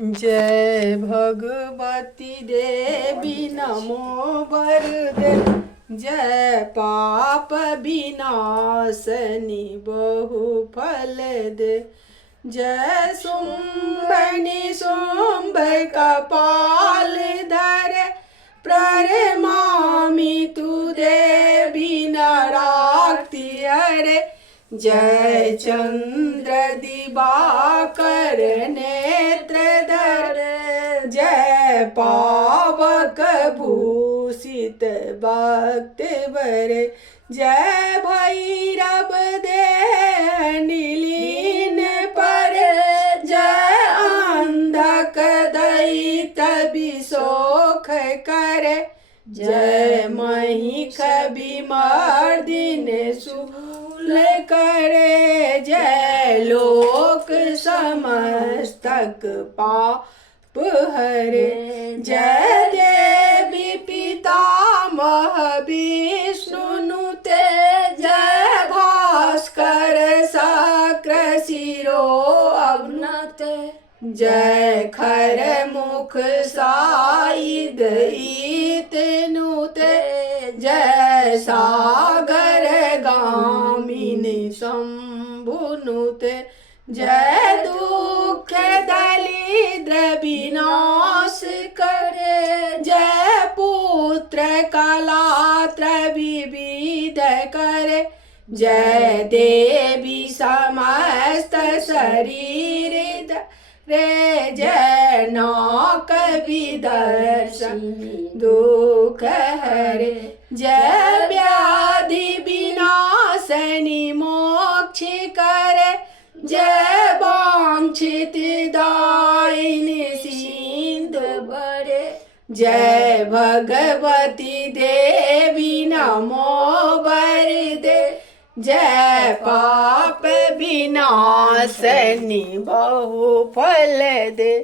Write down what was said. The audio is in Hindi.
जय भगवती देवी नमो वरदे, जय पाप विनाशनी बहुफल दे। जय शुंभनि शुंभ कपाल धरे, प्रणमामि तु देवी नराक्ति हरे। जय चंद्र दिवाकर नेत्रधर, जय पावक भूषित भक्त वर। जय भैरव देह नीलीन पर, जय अंधक दैत विशोक कर। जय महिष विमर्दिन शूल करे, जय लोक समस्तक पाप हरे। जय देवी पितामह विष्णु नुते, जय भास्कर शक्र शिरो अवनत। जय खर मुख साइद ईत नुते, जय सागर गामिनी शंभु नुते। जय दुख दरिद्र विनाश करे, जय पुत्र कलात्र विविध करे। जय देवी समस्त शरीर रे, जय नाक विदर्शनी दुख हरे। जय व्याधि विनाशनी मोक्ष करे, जय वांछित दायिनी सिंधु भरे। जय भगवती देवी नमो वरदे, जय पाप विनाशनी बहुफल दे।